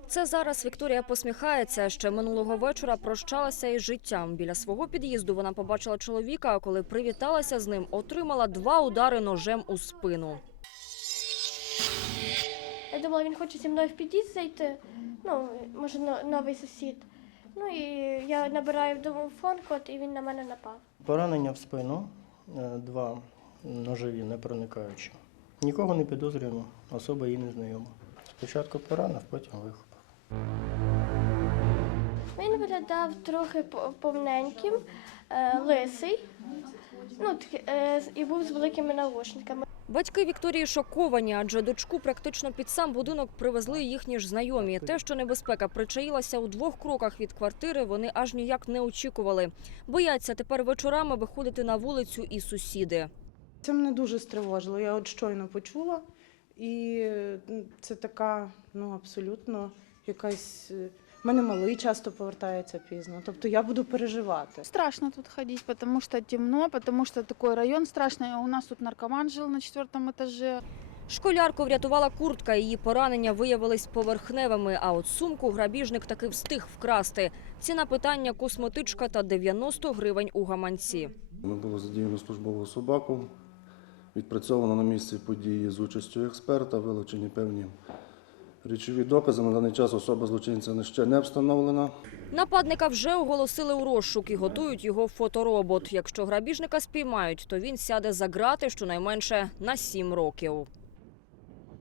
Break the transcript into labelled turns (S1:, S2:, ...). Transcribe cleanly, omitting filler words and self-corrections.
S1: Це зараз Вікторія посміхається. Ще минулого вечора прощалася із життям. Біля свого під'їзду вона побачила чоловіка, а коли привіталася з ним, отримала 2 удари ножем у спину.
S2: Я думала, він хоче зі мною в під'їзд зайти, може новий сусід. І я набираю в домофон код, і він на мене напав.
S3: Поранення в спину, 2 ножові, не проникаючі. Нікого не підозрюємо, особа їй не знайома. Спочатку поранив, потім вихопив.
S2: Він виглядав трохи повненьким, лисий, і був з великими наушниками.
S1: Батьки Вікторії шоковані, адже дочку практично під сам будинок привезли їхні ж знайомі. Те, що небезпека причаїлася у 2 кроках від квартири, вони аж ніяк не очікували. Бояться тепер вечорами виходити на вулицю і сусіди.
S4: Це мене дуже стривожило. Я от щойно почула, і це така, абсолютно якась... У мене малий часто повертається пізно, тобто я буду переживати.
S5: Страшно тут ходить, потому что темно, потому что такой район страшный. У нас тут наркоман жил на 4-му этаже.
S1: Школярку врятувала куртка, її поранення виявились поверхневими, а от сумку грабіжник таки встиг вкрасти. Ціна питання – косметичка та 90 гривень у гаманці.
S6: Ми було задіяно службову собаку, відпрацьовано на місці події з участю експерта, вилучені певні речові докази. На даний час особа злочинця ще не встановлена.
S1: Нападника вже оголосили у розшук і готують його фоторобот. Якщо грабіжника спіймають, то він сяде за ґрати щонайменше на 7 років.